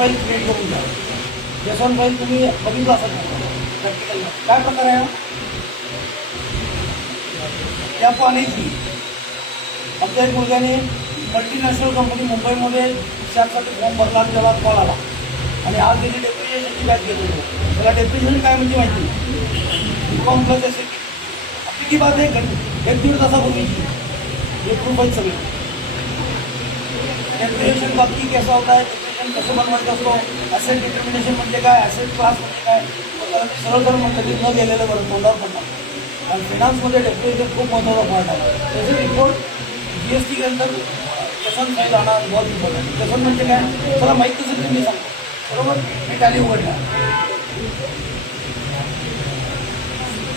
File create करून घ्या. JSON file तुम्ही बघितलं असाल प्रॅक्टिकल काय प्रकार आहे. त्या पाण्याची आमच्या एक मुलग्याने मल्टीनॅशनल कंपनी मुंबईमध्ये त्यासाठी फॉर्म भरला, त्याला कॉल आला आणि आज त्याची डेप्रिशिएशनची बॅच घेत होतो. त्याला डेप्रिशिएशन काय म्हणजे माहिती, फॉर्म प्लस असे आपली की बात आहे 1-1.5 तासापूर्वीची हे प्रूफ आहेत सगळे. डेप्रिशिएशन बाबती कैसा होता है, डेप्रिशिएशन कसं बनवायचं असतो, ॲसेट डिटर्मिनेशन म्हणजे काय, ॲसेट क्लास म्हणजे काय, त्याला मी सरळ सरळ म्हटलं की न गेलेलं बरं तोंडावर पडणार. आणि फिनान्समध्ये डेप्रिशिएशन खूप महत्त्वाचा पार्ट आहे. त्याचे रिपोर्ट GST के अंदर जेसॉन फाईल आणणार बहुत इम्पॉर्टंट. जेसॉन म्हणजे काय मला माहीत नसेल तर मी सांगतो बरोबर. मी टॅली उघडला,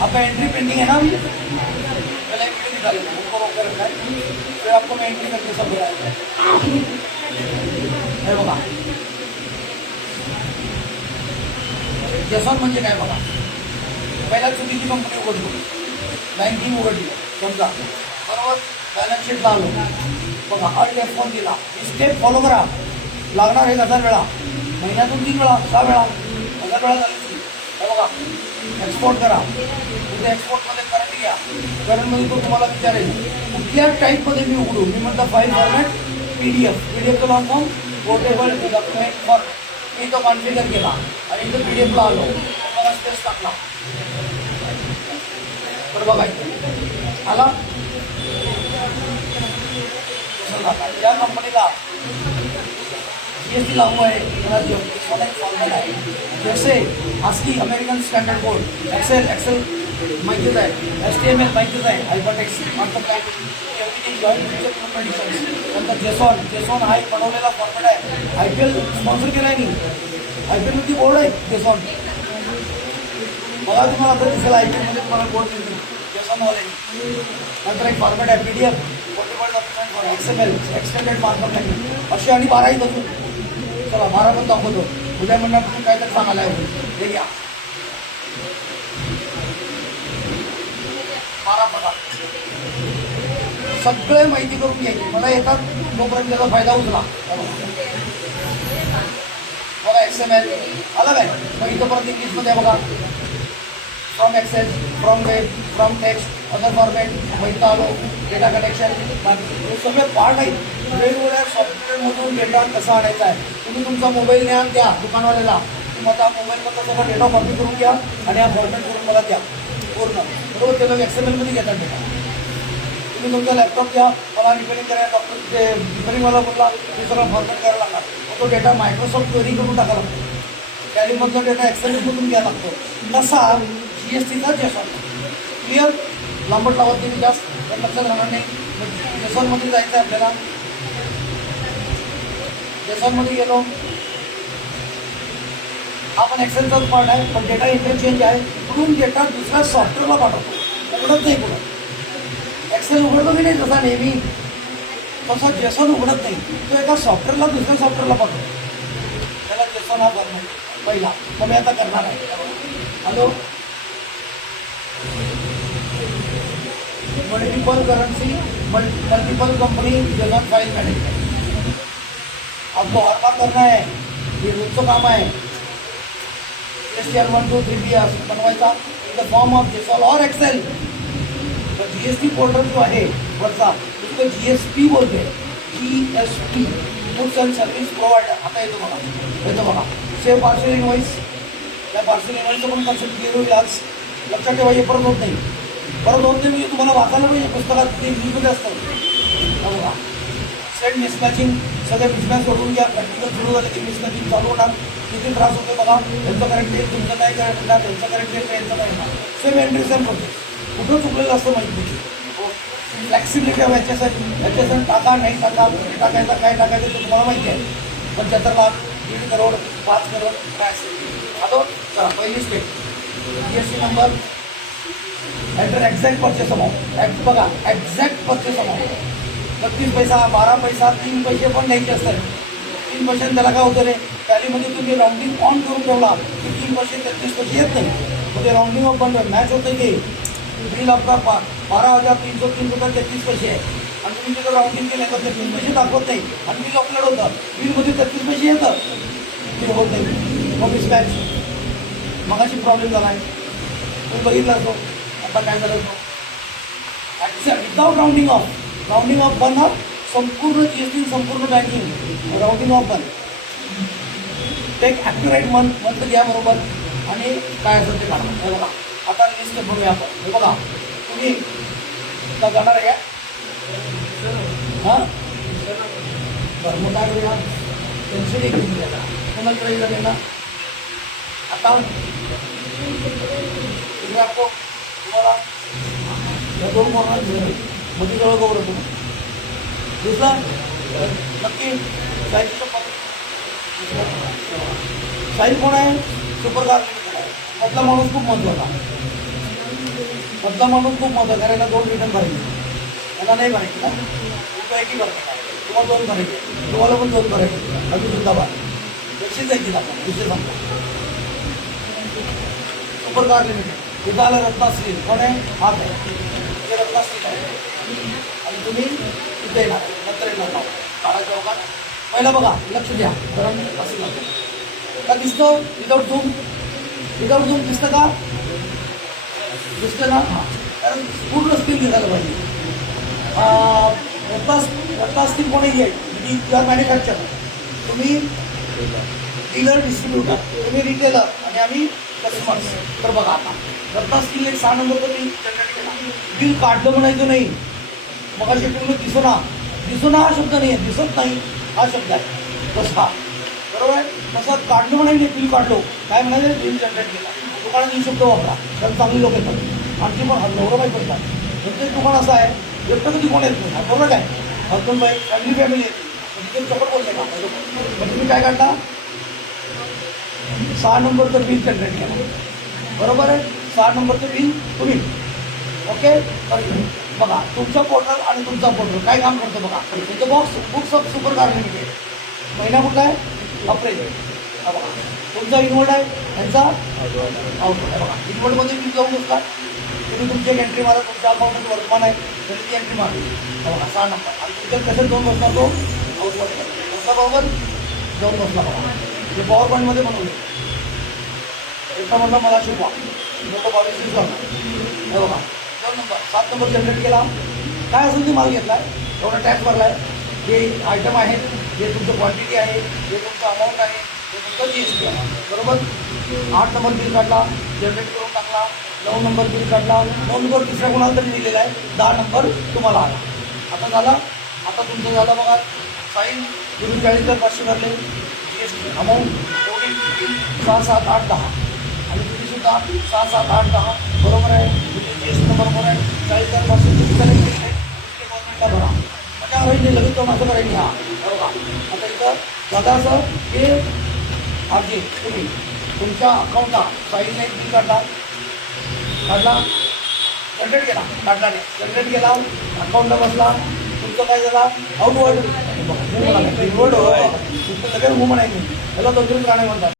आपका एंट्री पेंडिंग है ना, अभी पहले एंट्री निकाले ऊपर होकर रखा है, फिर आपको मैं एंट्री करके सब बताया है बघा. जेसॉन म्हणजे काय बघा. पहिला चुकीची कंपनी उघडली, बँकिंग उघडली समजा बरोबर, बॅलन्स शीटला आलो बघा, Alt F1 दिला, ही स्टेप फॉलो करा. लागणार 1000 वेळा, महिन्यातून 3 वेळा 6 वेळा 1000 वेळा झाली. हे बघा एक्सपोर्ट करा, तिथे एक्सपोर्टमध्ये करंट घ्या, करंटमध्ये तो तुम्हाला विचारेल कुठल्या टाईपमध्ये मी उघडू. मी म्हणतो file format PDF long form portable document for. मी तो कॉन्फिगर केला आणि इथं PDF ला आलो, मला स्पेस टाकला तर बघा आला. या कंपनीला GST लागू आहे, त्याला फॉर्मॅट आहे. जैसे ASCII American standard code, Excel माहितीच आहे, HTML माहितीच आहे, hypertext markup everything joint future conditions. नंतर जेसॉन हा एक बनवलेला फॉर्मॅट आहे. IPL स्पॉन्सर केला आहे मी, IPL मध्ये बोर्ड आहे जेसॉन. बघा तुम्हाला आता दिसेल IPL मध्ये तुम्हाला बोर्ड मिळतील जेसॉनवाले. नंतर एक फॉर्मॅट आहे PDF portable document for XML extended markup language. असे आणि 12 आहेत अजून. चला 12 पण दाखवतो. उद्या म्हणणार तुम्ही काहीतरी सांगायला आहे हे घ्या 12 बघा. सगळे माहिती करून घ्यायची, मला येतात तोपर्यंत त्याचा फायदा उचला. बघा XML अलग आहे, मग इथं परत इंग्लिशमध्ये बघा from Excel, from web, from text, other format, माहिती आलो, डेटा कनेक्शन, हे सगळे पार्ट आहेत. वेगवेगळ्या सॉफ्टवेअरमधून डेटा कसा आणायचा आहे. तुम्ही तुमचा मोबाईल ज्ञान द्या दुकानवाल्याला, तुम्ही आता मोबाईलमधला सगळं डेटा कॉपी करून घ्या आणि हा फॉर्मॅट करून मला द्या पूर्ण बरोबर. ते लोक XMLमध्ये घेतात डेटा. तुम्ही तुमचा लॅपटॉप घ्या, मला रिपेअरिंग करायला डॉक्टर ते रिपेअरिंगवाला बोलला ते सगळं फॉर्मॅट करायला लागणार, मग तो डेटा मायक्रोसॉफ्ट क्वेरी करून टाकायला लागतो. टॅलीमधला डेटा एक्सेलमधून घ्यायला लागतो. तसा GSTचा जेसॉन क्लिअर. लांबट लावत नाही जास्त, तर लक्षात राहणार नाही. जेसॉनमध्ये जायचं आहे आपल्याला. जेसॉनमध्ये गेलो, हा पण एक्सेलचाच पार्ट आहे, पण डेटा इंटरचेंज आहे. म्हणून डेटा दुसऱ्या सॉफ्टवेअरला पाठवतो, उघडत नाही कुठं. एक्सेल उघडतो की नाही जसा नेहमी, तसा जेसॉन उघडत नाही. तो एका सॉफ्टवेअरला दुसऱ्या सॉफ्टवेअरला पाठवतो. त्याला जेसॉन हा बनवतो पहिला. मग मी आता करणार आहे. Hello, multiple currency multiple company JSON file management आपको हर बार करना है, ये रोजचं काम आहे. STR 1 2 3 बी बनवायचा in the form of JSON और एक्सेल. तो GST पोर्टल जो आहे वरचा उसको GSP बोलते हैं, GSP goods and service provider. आता येतो बघा सेव्ह पार्सल इनवॉइस. त्या पार्सल इनवॉइसचं पण कन्सेप्ट क्लिअर होईल आज. लक्षात ठेवा, हे परत होत नाही म्हणजे तुम्हाला वाचायला पाहिजे पुस्तकात, ते न्यूजमध्ये असतं बघा. सेट मिसमॅचिंग, सगळे मिसमॅच सोडून घ्या. प्रॅक्टिकल सुरू झालं की मिसमॅचिंग चालू होणार. किती त्रास होतो बघा. त्यांचं करेक्ट येईल, तुमचं काय करेक्ट येणार, त्यांचं करेक्ट येईल, यांचं काय येणार. Same entry same process. कुठं चुकलेलं असतं माहिती नाही. फ्लेक्सिबिलिटी हवं याच्यासाठी टाका नाही टाका, टाकायचं काय टाकायचं ते तुम्हाला माहिती आहे. 75 लाख 1.5 करोड 5 करोड काय असेल. हॅलो, चला पहिली step GST number, enter exact purchase amount. बघा एक्झॅक्ट परचेस अमाऊंट 32 पैसा 12 पैसा 3 पैसे पण द्यायचे असतात. 3 पैशांनी त्याला काय होतं रे, टॅलीमध्ये तुम्ही राऊंडिंग ऑन करून ठेवला की 3 पैसे 33 पैसे येत नाही. मग ते राऊंडिंग ऑफ पण मॅच होतं की बिल आपला 12,303 रुपये 33 पैसे आहे आणि तुम्ही तिथं राऊंडिंग केलं तर 33 पैसे दाखवत नाही आणि बिल अपलोड होतं. बिलमध्ये 33 पैसे येतं. ते होत नाही, मग मिसमॅच. मगाशी प्रॉब्लेम झाला आहे, तुम्ही बघितला असतो. आता काय झालं असतो, विदाउट राऊंडिंग ऑफ बन हा संपूर्ण GST, संपूर्ण बँकिंग राऊंडिंग ऑफ बन. टेक ॲक्युरेट मंथ घ्या बरोबर आणि काय असेल ते काढा. हे बघा, आता लिस्ट बघूया आपण. हे बघा, तुम्ही आता जाणार आहे का? हां, बरं, मग काय करूया, पेन्सिल एक घेऊन घ्या. कोणाला ट्राई झाले ना अकाउंट आपको तुम्हाला या दोन कॉर्नर मध्ये जवळ बघू तुम्ही. दुसरा नक्की साईजचं साईज कोण आहे, सुपर कार मधला माणूस खूप महत्त्वाचा. मधला माणूस खूप महत्त्वाचा, कारण याला 2 रिटर्न भरायचे, याला नाही भरायचे ना, रुपये की भरायचे, तुम्हाला 2 भरायचे, तुम्हाला पण 2 भरायचे. अजून सुद्धा भरा एकशे जायची आपण दुसरे सांगतो. सुपर कार लिमिटेड इथं आलं रत्नाश्री, कोण आहे, हात आहे, ते रत्नाश्री आहे. आणि तुम्ही इथे येणार, नंतर येणार नाव काळाच्या ओघात. पहिला बघा, लक्ष द्या, कारण असं लागतं का दिसतं. विदाउट झूम दिसतं का, दिसतं ना. हां, कारण पूर्ण स्क्रीन दिसायला पाहिजे. रत्ना स्कीम कोणाची आहे, म्हणजे यू आर मॅन्युफॅक्चर, तुम्ही डीलर डिस्ट्रीब्युटर, तुम्ही रिटेलर आणि आम्ही कस्टमर्स. तर बघा आता रत्ना स्कीम एक 6 नंबरचं बिल जनरेट केला. बिल काढलं म्हणायचं नाही, मग असे पूर्ण दिसोना हा शब्द नाही आहे, दिसत नाही हा शब्द आहे. तसा बरोबर आहे, तसं काढलं म्हणायचं, बिल काढलो काय म्हणायचं, बिल जनरेट केला. दुकानात ही शब्द वापरा, कारण चांगली लोक येतात. आणखी पण नवरा बाई करतात. प्रत्येक दुकान असं आहे, एकटं कधी कोण येत नाही, बरोबर काय, हजबंड बाई फॅमिली येते, तिथे चपट बोलते का. पण तुम्ही काय काढता, 6 नंबरचं बिल जनरेट केलं, बरोबर आहे. 6 नंबरचं बिल तुम्ही ओके. बघा तुमचा पोर्टल आणि तुमचा पोर्टल काय काम करतो बघा. तुमचं books of super car limited, महिना कुठला आहे, अप्रिल. बघा तुमचा इन्व्हर्ट आहे, यांचा आउटवर्ड आहे. बघा इन्व्हर्टमध्ये बिल जाऊन बसला, तुम्ही तुमची एक एंट्री मारा, तुमच्या अकाउंटमध्ये वर्तमान आहे तरी ती एंट्री मारली. बघा 6 नंबर. आणि तुमच्या कशात जाऊन बसला तो आउटवर्ड तुमचा बरोबर जाऊन बसला. बघा जे पॉवर पॉईंटमध्ये बनवले. एका म्हटलं मला शिकवा, मोठं 22 दिवस. बघा 2 नंबर 7 नंबर जनरेट केला. काय असेल ते माल घेतला आहे, एवढा टॅक्स भरला आहे, जे आयटम आहेत, जे तुमचं क्वांटिटी आहे, जे तुमचं अमाऊंट आहे, ते तुमचं GST आहे, बरोबर. 8 नंबर बिल काढला, जनरेट करून टाकला. 9 नंबर बिल काढला, 9 नंबर दुसऱ्या कोणाला तरी दिलेला आहे, 10 नंबर तुम्हाला आला. आता झाला, आता तुमचं झालं बघा साईन. तुम्ही 40,500 भरले, GST अमाऊंट एवढी 6, 7, 8, 10 आणि तुम्ही सुद्धा 6, 7, 8, 10 बरोबर आहे. तुमचे GST बरोबर आहे. 40,500 तुम्ही कलेक्ट केले, गव्हर्नमेंटला भरा. म्हणजे राहील लगेच तो माझं करायला हा बरोबर. आता इथं दादा असं की आरजी तुम्ही तुमच्या अकाउंटला साईडला एक बिल काढला, जनरेट केला, काढला नाही, जनरेट केला, अकाउंटला बसला. तुमचं काय झाला, आउटवर्ड. इन्वर्ड होय, तुमचं लगेच हो म्हणायचं, त्याला तंत्रीच गाणे म्हणतात.